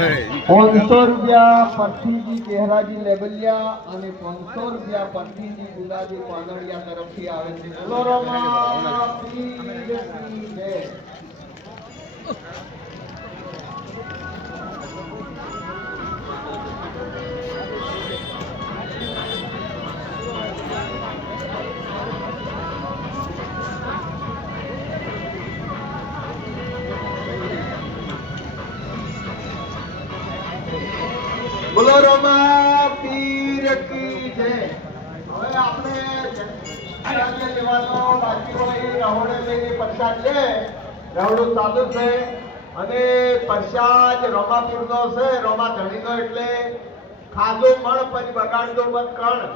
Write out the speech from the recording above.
₹500 પરથીજી ચહેરાજી લેબલિયા અને ₹500 પરથીજી ગુલાજી પાનડિયા તરફથી આવે છે. બોલો રમા પીર કી જય. બોલો રમા પીર કી જય. હવે આપણે લેવાનો બાકી હોય રહોડે લઈને પ્રસાદ લે. રહોડું ચાલુ છે અને પ્રસાદ રમા પીરનો છે, રમા ધણીનો, એટલે ખાધો મણ પછી બગાડજો બંધ કણ.